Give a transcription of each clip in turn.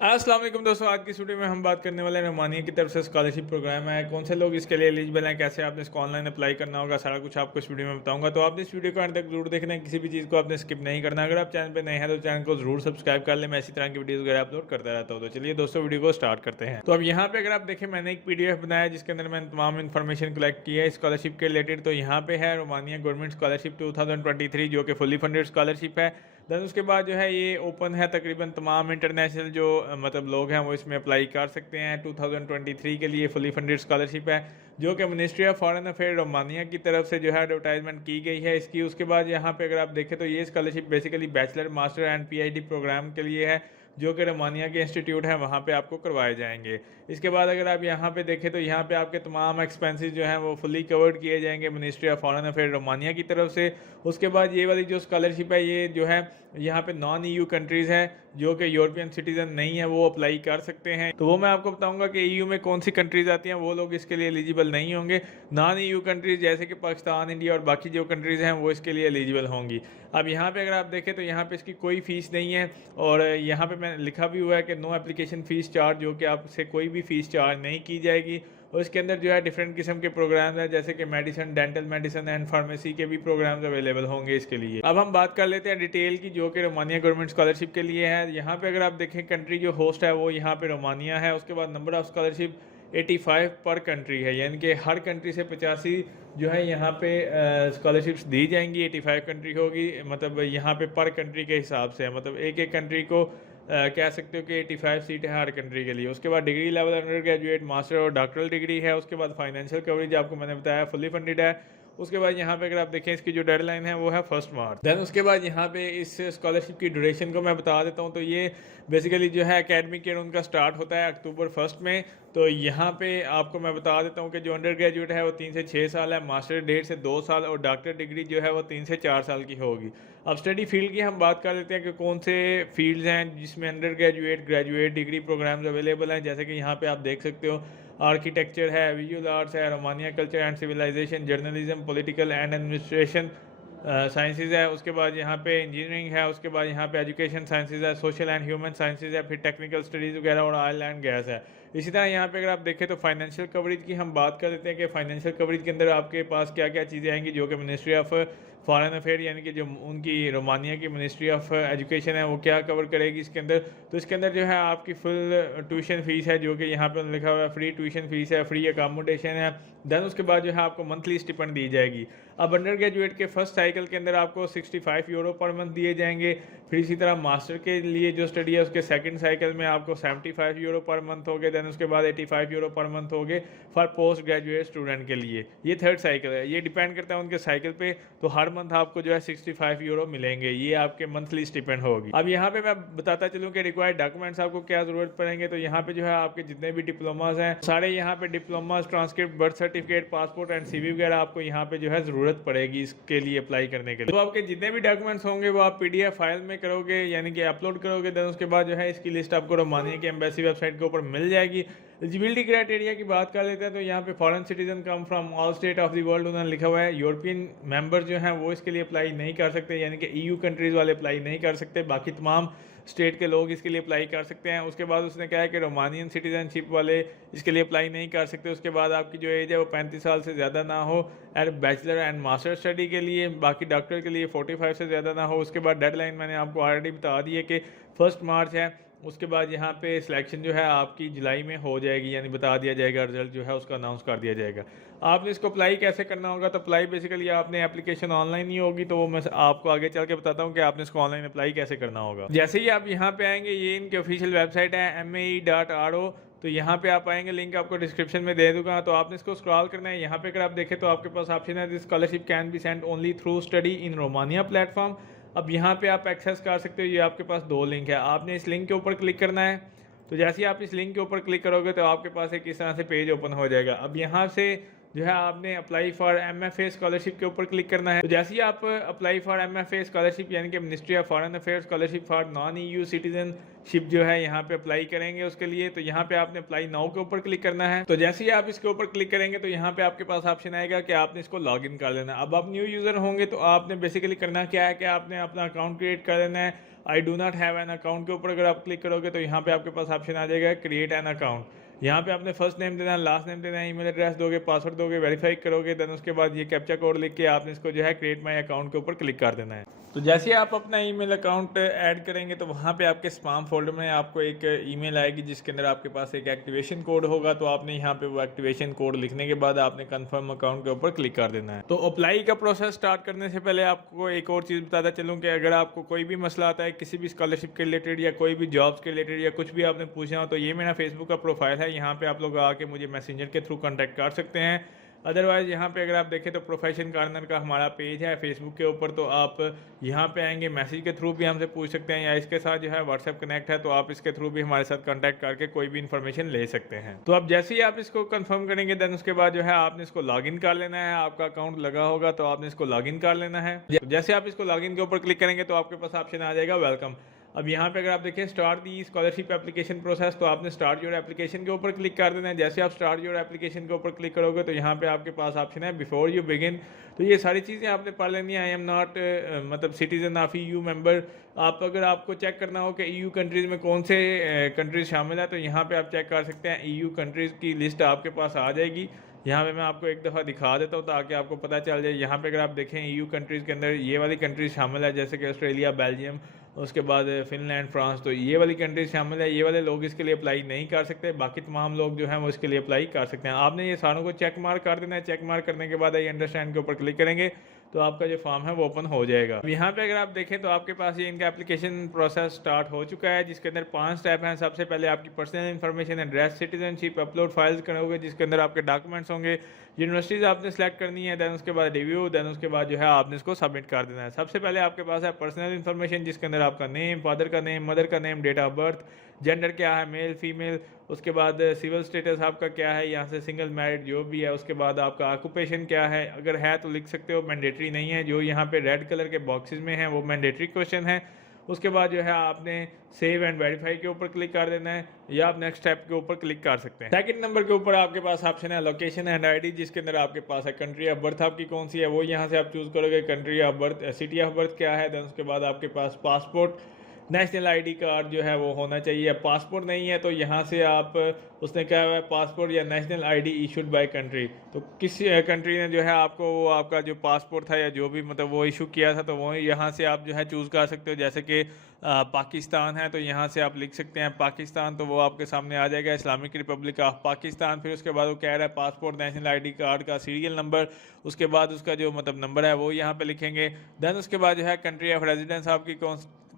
अस्सलाम वालेकुम दोस्तों, आज की वीडियो में हम बात करने वाले हैं रोमानिया की तरफ से स्कॉलरशिप प्रोग्राम है। कौन से लोग इसके लिए एलिजिबल हैं, कैसे आपने इसको ऑनलाइन अप्लाई करना होगा, सारा कुछ आपको इस वीडियो में बताऊंगा। तो आपने इस वीडियो को अंत तक जरूर देखना है, किसी भी चीज़ को आपने स्किप नहीं करना। अगर आप चैनल पर नए हैं तो चैनल को जरूर सब्सक्राइब कर लें, मैं इसी तरह की वीडियो वगैरह अपलोड करता रहता हूँ। तो चलिए दोस्तों, वीडियो को स्टार्ट करते हैं। तो अब यहाँ पे अगर आप देखें, मैंने एक PDF बनाया जिसके अंदर मैंने तमाम इन्फॉर्मेशन कलेक्ट की है स्कॉलरशिप के रिलेटेड। तो यहाँ पे है रोमानिया गवर्नमेंट स्कॉलरशिप 2023 जो कि फुली फंडेड स्कॉलरशिप है। दैन उसके बाद जो है ये ओपन है, तकरीबन तमाम इंटरनेशनल जो मतलब लोग हैं वो इसमें अप्लाई कर सकते हैं। 2023 के लिए फुली फंडेड स्कॉलरशिप है जो कि ministry of foreign affair Romania की तरफ से जो है एडवर्टाइजमेंट की गई है इसकी। उसके बाद यहाँ पे अगर आप देखें तो ये scholarship basically bachelor, master and PhD program के लिए है जो कि रोमानिया के इंस्टीट्यूट है वहाँ पे आपको करवाए जाएंगे। इसके बाद अगर आप यहाँ पे देखें तो यहाँ पे आपके तमाम एक्सपेंसेस जो हैं वो फुली कवर्ड किए जाएंगे ministry of foreign affair Romania की तरफ से। उसके बाद ये वाली जो स्कॉलरशिप है ये जो है यहाँ पे नॉन EU कंट्रीज़ हैं जो कि यूरोपियन सिटीज़न नहीं है वो अप्लाई कर सकते हैं। तो वो मैं आपको बताऊंगा कि EU में कौन सी कंट्रीज़ आती हैं, वो लोग इसके लिए एलिजिबल नहीं होंगे। नॉन EU कंट्रीज़ जैसे कि पाकिस्तान, इंडिया और बाकी जो कंट्रीज़ हैं वो इसके लिए एलिजिबल होंगी। अब यहाँ पे अगर आप देखें तो यहाँ पे इसकी कोई फ़ीस नहीं है और यहाँ पे मैंने लिखा भी हुआ है कि नो एप्लीकेशन फ़ीस चार्ज, जो कि आपसे कोई भी फ़ीस चार्ज नहीं की जाएगी। और इसके अंदर जो है डिफरेंट किस्म के प्रोग्राम्स हैं जैसे कि medicine, dental medicine and pharmacy के भी प्रोग्राम्स अवेलेबल होंगे इसके लिए। अब हम बात कर लेते हैं डिटेल की जो कि रोमानिया गवर्नमेंट स्कॉलरशिप के लिए है। यहाँ पे अगर आप देखें कंट्री जो होस्ट है वो यहाँ पे रोमानिया है। उसके बाद नंबर ऑफ स्कॉलरशिप 85 पर कंट्री है, यानी कि हर कंट्री से 85 जो है यहाँ पे स्कॉलरशिप्स दी जाएंगी। 85 कंट्री होगी, मतलब यहाँ पे पर कंट्री के हिसाब से है, मतलब एक एक कंट्री को कह सकते हो कि 85 सीट है हर कंट्री के लिए। उसके बाद degree level under graduate, master और डॉक्टरल डिग्री है। उसके बाद फाइनेंशियल कवरेज आपको मैंने बताया फुली फंडेड है। उसके बाद यहाँ पे अगर आप देखें इसकी जो डेडलाइन है वो है 1 मार्च। देन उसके बाद यहाँ पे इस स्कॉलरशिप की ड्यूरेशन को मैं बता देता हूँ। तो ये बेसिकली जो है एकेडमिक ईयर उनका स्टार्ट होता है अक्टूबर 1 में। तो यहाँ पे आपको मैं बता देता हूँ कि जो अंडर ग्रेजुएट है वो 3 से 6 साल है, मास्टर 1.5 से 2 साल और डॉक्टर डिग्री जो है वो 3 से 4 साल की होगी। अब स्टडी फील्ड की हम बात कर लेते हैं कि कौन से फील्ड्स हैं जिसमें under graduate, graduate degree programs available हैं। जैसे कि यहाँ पे आप देख सकते हो आर्किटेक्चर है, विजुअल आर्ट्स है, Romania culture and civilization, journalism, political and administration sciences है। उसके बाद यहाँ पे इंजीनियरिंग है। उसके बाद यहाँ पे एजुकेशन साइंसेज है, सोशल एंड ह्यूमन साइंसेज है, फिर टेक्निकल स्टडीज़ वगैरह और ऑयल एंड गैस है। इसी तरह यहाँ पे अगर आप देखें तो फाइनेंशियल कवरेज की हम बात कर लेते हैं कि फाइनेंशियल कवरेज के अंदर आपके पास क्या क्या चीज़ें आएंगी जो कि मिनिस्ट्री ऑफ फॉरेन अफेयर यानी कि जो उनकी रोमानिया की मिनिस्ट्री ऑफ एजुकेशन है वो क्या कवर करेगी इसके अंदर। तो इसके अंदर जो है आपकी फुल ट्यूशन फीस है जो कि यहाँ पे लिखा हुआ है, फ्री ट्यूशन फीस है, फ्री अकामोडेशन है। देन उसके बाद जो है आपको मंथली स्टिपेंड दी जाएगी। अब अंडर ग्रेजुएट के फर्स्ट साइकिल के अंदर आपको 65 यूरो पर मंथ दिए जाएंगे। फिर इसी तरह मास्टर के लिए जो स्टडी है उसके सेकंड साइकिल में आपको 75 यूरो पर मंथ हो गए। देन उसके बाद 85 यूरो पर मंथ हो गए फॉर पोस्ट ग्रेजुएट स्टूडेंट के लिए। ये थर्ड साइकिल है, ये डिपेंड करता है उनके साइकिल पे। तो हर मंथ आपको जो है 65 यूरो मिलेंगे, ये आपके मंथली स्टिपेंड होगी। अब यहाँ पे मैं बताता चलूँ कि रिक्वायर्ड डॉक्यूमेंट्स आपको क्या जरूरत पड़ेंगे। तो यहाँ पे जो है आपके जितने भी डिप्लोमाज हैं सारे यहाँ पे diplomas, transcript, birth certificate, passport and CV वगैरह आपको यहाँ पे जो है जरूरत पड़ेगी इसके लिए अप्लाई करने के लिए। तो आपके जितने भी डॉक्यूमेंट्स होंगे वो आप PDF फाइल में करोगे यानी कि अपलोड करोगे। देन उसके बाद जो है इसकी लिस्ट आपको रोमानिया की एम्बेसी वेबसाइट के ऊपर मिल जाएगी। एलिजिबिलिटी क्राइटेरिया की बात कर लेते हैं तो यहाँ पे foreign citizen come from all state of the world उन्होंने लिखा हुआ है। यूरोपियन मेंबर जो हैं वो इसके लिए अप्लाई नहीं कर सकते, यानी कि EU कंट्रीज़ वाले अप्लाई नहीं कर सकते, बाकी तमाम स्टेट के लोग इसके लिए अप्लाई कर सकते हैं। उसके बाद उसने कहा है कि रोमानियन सिटीजनशिप वाले इसके लिए अप्लाई नहीं कर सकते। उसके बाद आपकी जो एज है वो 35 साल से ज़्यादा ना हो and bachelor and master study के लिए। बाकी डॉक्टर के लिए 45 से ज़्यादा ना हो। उसके बाद डेडलाइन मैंने आपको ऑलरेडी बता दी है कि 1 मार्च है। उसके बाद यहाँ पे सिलेक्शन जो है आपकी जुलाई में हो जाएगी, यानी बता दिया जाएगा, रिजल्ट जो है उसका अनाउंस कर दिया जाएगा। आपने इसको अप्लाई कैसे करना होगा। तो अप्लाई बेसिकली आपने एप्लीकेशन ऑनलाइन ही होगी, तो वो मैं आपको आगे चल के बताता हूँ कि आपने इसको ऑनलाइन अप्लाई कैसे करना होगा। जैसे ही आप यहाँ पे आएंगे, ये इनकी ऑफिशियल वेबसाइट है MAE.RO। तो यहाँ पे आप आएंगे, लिंक आपको डिस्क्रिप्शन में दे दूंगा। तो आपने इसको स्क्रॉल करना है। यहाँ पे अगर आप देखें तो आपके पास ऑप्शन है this scholarship can be sent only through study in Romania platform. अब यहाँ पे आप एक्सेस कर सकते हो। ये आपके पास 2 लिंक है, आपने इस लिंक के ऊपर क्लिक करना है। तो जैसे ही आप इस लिंक के ऊपर क्लिक करोगे तो आपके पास एक इस तरह से पेज ओपन हो जाएगा। अब यहाँ से जो है आपने अप्लाई फॉर MFA स्कॉलरशिप के ऊपर क्लिक करना है। तो जैसे ही आप अप्लाई फॉर MFA स्कॉलरशिप यानी कि ministry of foreign affair scholarship for non EU citizenship जो है यहाँ पे अप्लाई करेंगे उसके लिए, तो यहाँ पे आपने अप्लाई नाउ के ऊपर क्लिक करना है। तो जैसे ही आप इसके ऊपर क्लिक करेंगे तो यहाँ पे आपके पास ऑप्शन आएगा कि आपने इसको लॉगिन कर लेना है। अब आप न्यू यूज़र होंगे तो आपने बेसिकली करना क्या है कि आपने अपना अकाउंट क्रिएट कर लेना है। I do not have an account के ऊपर अगर आप क्लिक करोगे तो यहाँ पे आपके पास ऑप्शन आ जाएगा क्रिएट एन अकाउंट। यहाँ पे आपने फर्स्ट नेम देना है, लास्ट नेम देना है, ईमेल एड्रेस दोगे, पासवर्ड दोगे, वेरीफाई करोगे, देन उसके बाद ये कैप्चा कोड लिख के आपने इसको जो है क्रिएट माई अकाउंट के ऊपर क्लिक कर देना है। तो जैसे ही आप अपना ईमेल अकाउंट ऐड करेंगे तो वहाँ पे आपके स्पैम फोल्डर में आपको एक ईमेल आएगी जिसके अंदर आपके पास एक एक्टिवेशन कोड होगा। तो आपने यहाँ पे वो एक्टिवेशन कोड लिखने के बाद आपने कंफर्म अकाउंट के ऊपर क्लिक कर देना है। तो अप्लाई का प्रोसेस स्टार्ट करने से पहले आपको एक और चीज़ बताता चलूँ कि अगर आपको कोई भी मसला आता है किसी भी स्कॉलरशिप के रिलेटेड या कोई भी जॉब्स के रिलेटेड या कुछ भी आपने पूछना हो तो ये मेरा फेसबुक का प्रोफाइल है, यहाँ पे आप लोग आके मुझे मैसेंजर के थ्रू कॉन्टैक्ट कर सकते हैं। अदरवाइज़ यहाँ पे अगर आप देखें तो प्रोफेशन कॉर्नर का हमारा पेज है फेसबुक के ऊपर, तो आप यहाँ पे आएंगे, मैसेज के थ्रू भी हमसे पूछ सकते हैं या इसके साथ जो है व्हाट्सएप कनेक्ट है तो आप इसके थ्रू भी हमारे साथ कांटेक्ट करके कोई भी इन्फॉर्मेशन ले सकते हैं। तो अब जैसे ही आप इसको कंफर्म करेंगे देन उसके बाद जो है आपने इसको लॉगिन कर लेना है। आपका अकाउंट लगा होगा तो आपने इसको लॉगिन कर लेना है। जैसे आप इसको लॉगिन के ऊपर क्लिक करेंगे तो आपके पास ऑप्शन आ जाएगा वेलकम। अब यहाँ पे अगर आप देखें start the scholarship application process, तो आपने स्टार्ट योर एप्लीकेशन के ऊपर क्लिक कर देना है। जैसे आप स्टार्ट योर एप्लीकेशन के ऊपर क्लिक करोगे तो यहाँ पे आपके पास ऑप्शन है बिफोर यू बिगिन। तो ये सारी चीज़ें आपने पढ़ लेनी है। आई एम नॉट मतलब सिटीजन ऑफ EU मेंबर। आप अगर आपको चेक करना हो कि EU कंट्रीज़ में कौन से कंट्रीज शामिल है तो यहाँ पर आप चेक कर सकते हैं। EU कंट्रीज़ की लिस्ट आपके पास आ जाएगी। यहाँ पे मैं आपको एक दफ़ा दिखा देता हूँ ताकि आपको पता चल जाए। यहाँ पे अगर आप देखें EU कंट्रीज़ के अंदर ये वाली कंट्रीज शामिल है जैसे कि ऑस्ट्रेलिया, बेल्जियम, उसके बाद फिनलैंड, फ्रांस। तो ये वाली कंट्रीज शामिल है। ये वाले लोग इसके लिए अप्लाई नहीं कर सकते, बाकी तमाम लोग जो हैं वो इसके लिए अप्लाई कर सकते हैं। आपने ये सारों को चेक मार्क कर देना है। चेक मार्क करने के बाद आई अंडरस्टैंड के ऊपर क्लिक करेंगे तो आपका जो फॉर्म है वो ओपन हो जाएगा। यहाँ पे अगर आप देखें तो आपके पास ये इनका एप्लीकेशन प्रोसेस स्टार्ट हो चुका है जिसके अंदर 5 स्टेप हैं। सबसे पहले आपकी personal information, address, citizenship, upload files करोगे जिसके अंदर आपके डॉक्यूमेंट्स होंगे, यूनिवर्सिटीज़ आपने सेलेक्ट करनी है, देन उसके बाद रिव्यू, देन उसके बाद जो है आपने इसको सबमिट कर देना है। सबसे पहले आपके पास है पर्सनल इन्फॉर्मेशन जिसके अंदर आपका नेम, फादर का नेम, मदर का name, date of birth, gender क्या है, मेल फीमेल, उसके बाद सिविल स्टेटस आपका क्या है, यहाँ से सिंगल मैरिड जो भी है, उसके बाद आपका ऑक्यूपेशन क्या है, अगर है तो लिख सकते हो, मैंडेटरी नहीं है। जो यहाँ पे रेड कलर के बॉक्सेस में है वो मैंडेटरी क्वेश्चन है। उसके बाद जो है आपने सेव एंड वेरीफाई के ऊपर क्लिक कर देना है या आप नेक्स्ट स्टेप के ऊपर क्लिक कर सकते हैं। सेकंड नंबर के ऊपर आपके पास ऑप्शन है लोकेशन एंड आईडी जिसके अंदर आपके पास है कंट्री ऑफ बर्थ आपकी कौन सी है वो यहाँ से आप चूज़ करोगे। Country of birth, city of birth क्या है, देन उसके बाद आपके पास पासपोर्ट, नेशनल आईडी कार्ड जो है वो होना चाहिए। पासपोर्ट नहीं है तो यहाँ से आप उसने क्या है पासपोर्ट या national ID issued by country, तो किस कंट्री ने जो है आपको वो आपका जो पासपोर्ट था या जो भी मतलब वो इशू किया था तो वो यहाँ से आप जो है चूज़ कर सकते हो। जैसे कि पाकिस्तान है तो यहाँ से आप लिख सकते हैं पाकिस्तान, तो वो आपके सामने आ जाएगा इस्लामिक रिपब्लिक ऑफ पाकिस्तान। फिर उसके बाद वो कह रहा है पासपोर्ट नेशनल आईडी कार्ड का सीरियल नंबर, उसके बाद उसका जो मतलब नंबर है वो यहाँ पे लिखेंगे। देन उसके बाद जो है कंट्री ऑफ रेजिडेंस आपकी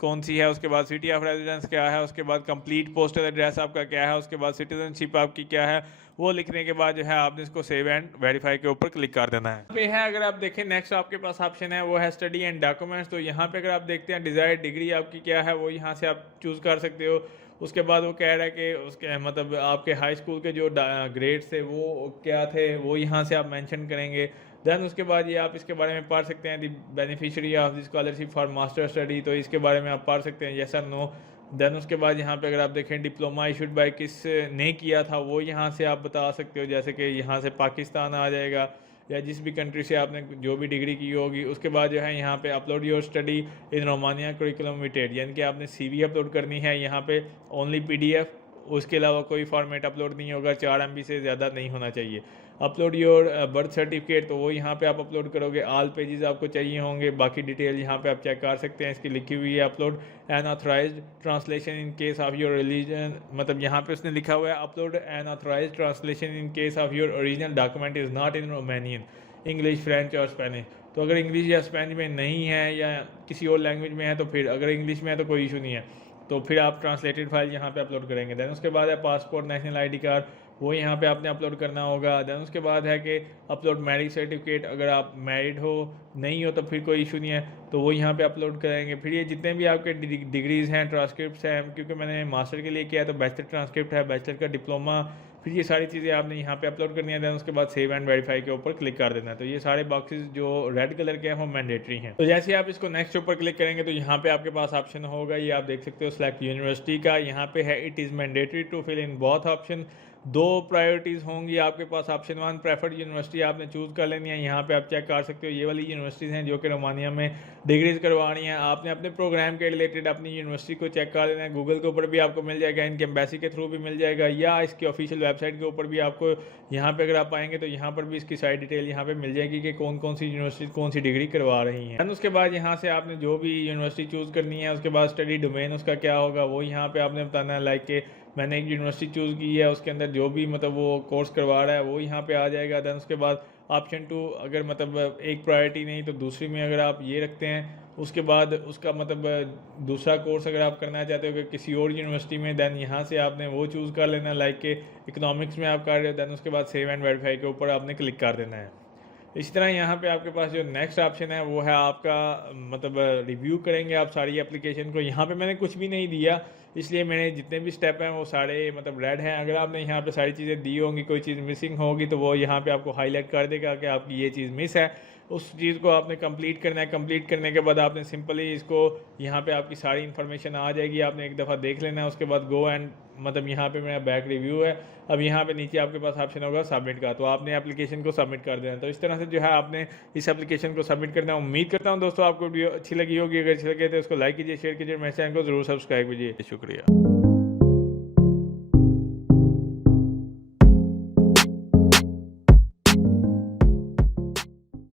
कौन सी है, उसके बाद सिटी ऑफ रेजिडेंस क्या है, उसके बाद कंप्लीट पोस्टल एड्रेस आपका क्या है, उसके बाद सिटीजनशिप आपकी क्या है, वो लिखने के बाद जो है आपने इसको सेव एंड वेरीफाई के ऊपर क्लिक कर देना है। पे है अगर आप देखें नेक्स्ट आपके पास ऑप्शन है वो है स्टडी एंड डॉक्यूमेंट्स। तो यहाँ पे अगर आप देखते हैं डिज़ायर्ड डिग्री आपकी क्या है वो यहाँ से आप चूज़ कर सकते हो। उसके बाद वो कह रहा है कि उसके मतलब आपके हाई स्कूल के जो ग्रेड्स थे वो क्या थे वो यहाँ से आप मेंशन करेंगे। देन उसके बाद ये आप इसके बारे में पढ़ सकते हैं the beneficiary of the scholarship for master study, तो इसके बारे में आप पढ़ सकते हैं यस और नो। देन उसके बाद यहाँ पे अगर आप देखें डिप्लोमा इशूड बाय किस ने किया था वो यहाँ से आप बता सकते हो, जैसे कि यहाँ से पाकिस्तान आ जाएगा या जिस भी कंट्री से आपने जो भी डिग्री की होगी। उसके बाद जो है यहाँ पे upload your study in Romania curriculum limited, यानी कि आपने CV अपलोड करनी है यहाँ पे ओनली PDF, उसके अलावा कोई फॉर्मेट अपलोड नहीं होगा, 4 MB से ज़्यादा नहीं होना चाहिए। अपलोड योर बर्थ सर्टिफिकेट, तो वो यहाँ पे आप अपलोड करोगे। ऑल पेजेस आपको चाहिए होंगे, बाकी डिटेल यहाँ पे आप चेक कर सकते हैं, इसकी लिखी हुई है। Upload N authorised translation in case of your religion, मतलब यहाँ पे उसने लिखा हुआ है upload N authorised translation in case of your original document is not in Romanian, English, French और स्पेनिश। तो अगर इंग्लिश या स्पेनिश में नहीं है या किसी और लैंग्वेज में है तो फिर अगर इंग्लिश में है तो कोई इशू नहीं है, तो फिर आप ट्रांसलेटेड फाइल यहाँ पे अपलोड करेंगे। देन उसके बाद है पासपोर्ट, नेशनल आईडी कार्ड, वो यहाँ पे आपने अपलोड करना होगा। देन उसके बाद है कि अपलोड मैरिज सर्टिफिकेट, अगर आप मैरिड हो नहीं हो तो फिर कोई इशू नहीं है, तो वो यहाँ पे अपलोड करेंगे। फिर ये जितने भी आपके डिग्रीज़ हैं, ट्रांसक्रिप्ट हैं, क्योंकि मैंने मास्टर के लिए किया तो बैचलर ट्रांसक्रिप्ट है, बैचलर का डिप्लोमा, फिर ये सारी चीज़ें आपने यहाँ पे अपलोड करनी है। देन उसके बाद सेव एंड वेरीफाई के ऊपर क्लिक कर देना है। तो ये सारे बॉक्सेस जो रेड कलर के हैं वो मैंडेटरी हैं। तो जैसे आप इसको नेक्स्ट ऊपर क्लिक करेंगे तो यहाँ पे आपके पास ऑप्शन होगा, ये आप देख सकते हो सिलेक्ट यूनिवर्सिटी का, यहाँ पे है it is mandatory to fill in both option. दो प्रायोरिटीज़ होंगी आपके पास। ऑप्शन 1 प्रेफर्ड यूनिवर्सिटी आपने चूज़ कर लेनी है। यहाँ पे आप चेक कर सकते हो ये वाली यूनिवर्सिटीज़ हैं जो कि रोमानिया में डिग्रीज करवा रही हैं। आपने अपने प्रोग्राम के रिलेटेड अपनी यूनिवर्सिटी को चेक कर लेना है। गूगल के ऊपर भी आपको मिल जाएगा, इनके एम्बेसी के थ्रू भी मिल जाएगा, या इसकी ऑफिशियल वेबसाइट के ऊपर भी आपको यहाँ पे अगर आप आएंगे तो यहाँ पर भी इसकी सारी डिटेल यहाँ पे मिल जाएगी कि कौन कौन सी यूनिवर्सिटी कौन सी डिग्री करवा रही हैं। उसके बाद यहाँ से आपने जो भी यूनिवर्सिटी चूज़ करनी है उसके बाद स्टडी डोमेन उसका क्या होगा वो यहाँ पे आपने बताना है। लाइक के मैंने एक यूनिवर्सिटी चूज़ की है, उसके अंदर जो भी मतलब वो कोर्स करवा रहा है वो यहाँ पे आ जाएगा। दैन उसके बाद ऑप्शन 2 अगर मतलब एक प्रायोरिटी नहीं तो दूसरी में अगर आप ये रखते हैं, उसके बाद उसका मतलब दूसरा कोर्स अगर आप करना चाहते हो कि किसी और यूनिवर्सिटी में, दैन यहाँ से आपने वो चूज़ कर लेना। लाइक के इकोनॉमिक्स में आप कर रहे हो, दैन उसके बाद सेव एंड वेरीफाई के ऊपर आपने क्लिक कर देना है। इसी तरह यहाँ पे आपके पास जो नेक्स्ट ऑप्शन है वो है आपका मतलब रिव्यू करेंगे आप सारी एप्लीकेशन को। यहाँ पे मैंने कुछ भी नहीं दिया, इसलिए मैंने जितने भी स्टेप हैं वो सारे मतलब रेड हैं। अगर आपने यहाँ पे सारी चीज़ें दी होंगी, कोई चीज़ मिसिंग होगी तो वो यहाँ पे आपको हाईलाइट कर देगा कि आपकी ये चीज़ मिस है। उस चीज़ को आपने कंप्लीट करना है। कंप्लीट करने के बाद आपने सिंपली इसको यहाँ पे आपकी सारी इन्फॉर्मेशन आ जाएगी, आपने एक दफ़ा देख लेना है। उसके बाद गो एंड मतलब यहाँ पे मेरा बैक रिव्यू है। अब यहाँ पे नीचे आपके पास ऑप्शन होगा सबमिट का, तो आपने एप्लीकेशन को सबमिट कर देना। तो इस तरह से जो है आपने इस एप्लीकेशन को सबमिट करना है। उम्मीद करता हूँ दोस्तों आपको वीडियो अच्छी लगी होगी। अगर अच्छी लगे तो उसको लाइक कीजिए, शेयर कीजिए, मेरे चैनल को जरूर सब्सक्राइब कीजिए। शुक्रिया।